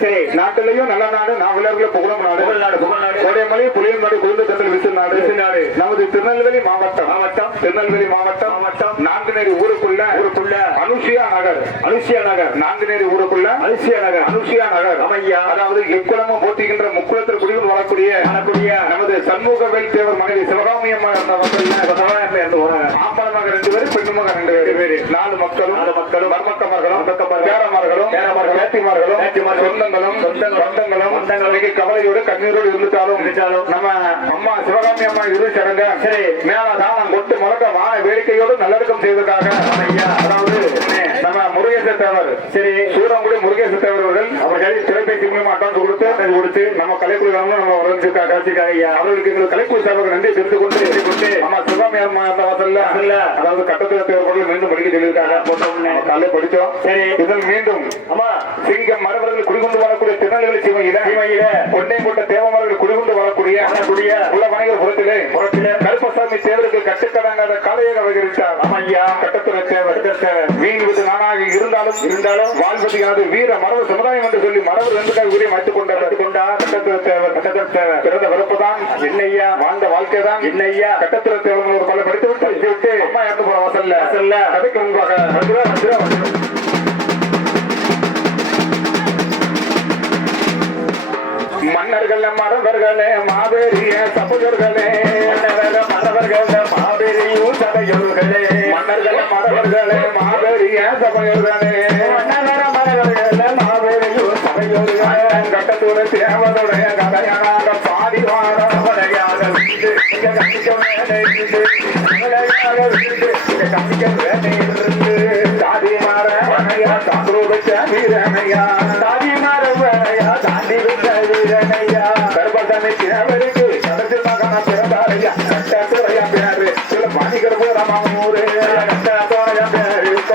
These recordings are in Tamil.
சரி. நாட்டிலையும் நல்ல நாடு நாவலர்களை புகழும் நாடு. கோடைமலை புலியின் நாடு குளிர்ந்த தந்தல் விசு நாடு நாடு. நமது திருநெல்வேலி மாவட்டம் மாவட்டம். திருநெல்வேலி மாவட்டம் மாவட்டம். நான்குநேரி ஊருக்குள்ள ஊருக்குள்ள. அனுஷியா நகர் அனுசியா நகர் நான்குநேரி ஊருக்குள்ள அனுசியா நகர் அனுஷியா நகர் ஆமையா. அதாவது எக்குளமும் போட்டிக்கின்ற முக்குளத்தில் குடிகள் வாழக்கூடிய வரக்கூடிய நமது சண்முகவேல் தேவர் மனைவி சிவகாமி அம்மா என்ற மக்கள் ஆம்பளமாக ரெண்டு பேரும் பெண்ணுமாக ரெண்டு பேரு நாலு மக்களும் நாலு மக்களும். மர்மக்கமர்களும். பேரமார்களும் பேத்திமார்களும். சொந்தங்களும் சொந்தங்களும். சொந்தங்களும். மிக கவலையோடு கண்ணீரோடு இருந்துட்டாலும். நம்ம அம்மா சிவகாமி அம்மா இரு சடங்க சரி. மேல தானம் கொட்டு முழக்க வான வேடிக்கையோடு நல்லடக்கம் செய்வதற்காக ஐயா. அதாவது நம்ம முருகேச தேவர் சரி சூரங்குடி முருகேச தேவர் அவர்கள் அவர்கள் திரைப்பேசி அட்வான்ஸ் கொடுத்து கொடுத்து நம்ம கலைக்குழு நம்ம வரைஞ்சிருக்காங்க வச்சிருக்காங்க ஐயா. அவர்களுக்கு எங்கள் கலைக்குழு சார்பாக நன்றி தெரிந்து கொண்டு கொண்டு வாசல்ல. அதாவது கட்டத்துல தேவர்கள் மீண்டும் படிக்க சொல்லியிருக்காங்க காலையில படிச்சோம் சரி. மீண்டும் அம்மா சிங்கம் மரவர்கள் குடிகொண்டு வரக்கூடிய வணிகர் புறத்திலே. கருப்பசாமி தேவருக்கு கட்டுக்கடங்காத காலையாக வகித்தார் ஆமா ஐயா. கட்டத்துறை தேவர் வீண் விது நானாக இருந்தாலும் இருந்தாலும் வாழ்வது எனது வீர மரபு சமுதாயம் என்று சொல்லி மரபு ரெண்டுக்காக உரிய வைத்துக் கொண்டார் கொண்டார் கட்டத்துறை தேவர் கட்டத்துறை தேவர் பிறந்த விருப்பதான் என்னையா வாழ்ந்த வாழ்க்கை தான் என்னய்யா. கட்டத்துறை தேவர் ஒரு பல படித்து விட்டு அம்மா இறந்து போற வாசல்ல வாசல்ல. கதைக்கு முன்பாக. மன்னர்கள் மரபர்களே மாபெரிய சபையர்களே சபையர்களே மன்னர்கள் மரபர்களே மாபெரியும் சபையர்களே கட்டத்தூர தேவனுடைய கதையாக பாடி வாழவடையாக விட்டு இங்க கட்டிக்க மேலே இருந்து கவலையாக மாற வனையா வச்ச வீரனையா. மாற வனையா தாண்டி வச்ச வீரனையா தேவருக்கு மகன பிறந்தாரையா கட்டத்துறையா பேரு சில கட்டத்துறையா பேரு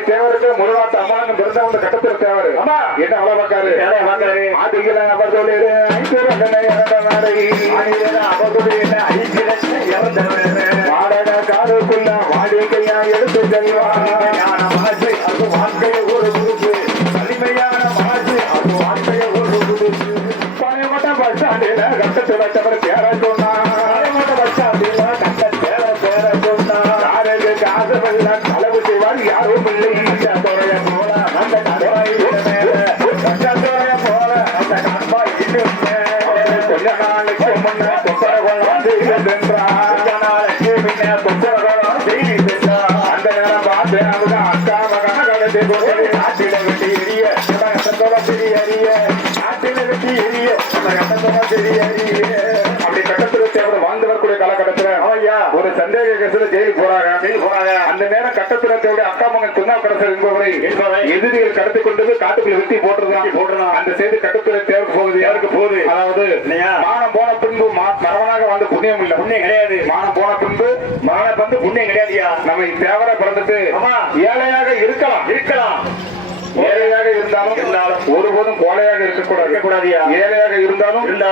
கருப்பசாமி தேவருக்கு முருகாத்த அம்மாங்க பிறந்தவங்க கட்டத்திர தேவர் அம்மா. என்ன அவ்வளவு பார்க்காரு? ஆதிகளை அவர் சொல்லிடு ஐந்து இறந்தவரை. வாடக காடுக்குள்ள வாடிக்கையா எடுத்து மாசு அது வாழ்க்கைய ஒரு குருப்பு வலிமையான மாசு அது வாழ்க்கைய ஒரு பஸ் ஸ்டாண்டில கட்டத்து வச்சவர் காசு வெள்ள செலவு செய்வார் யாரும் இல்லை துறைய அக்கா மகன் திருநாவுக்கரசர் என்பவரை எதிரிகள் கடத்தி கொண்டு காட்டுக்குள்ள வெட்டி போட்டுருந்தான் போட்டுருந்தான். அந்த செய்தி கட்டத்துல தேவருக்கு போகுது யாருக்கு போகுது அதாவது? மானம் போன பின்பு மரவனாக வாழ்ந்த புண்ணியம் இல்ல புண்ணியம் கிடையாது. மானம் போன பின்பு மகன வந்து புண்ணியம் கிடையாதுயா நம்ம தேவரை பிறந்துட்டு. ஏழையாக இருக்கலாம் இருக்கலாம் ஏழையாக இருந்தாலும் இருந்தாலும் ஒருபோதும் கோழையாக இருக்கக்கூடாது. ஏழையாக இருந்தாலும் இருந்தா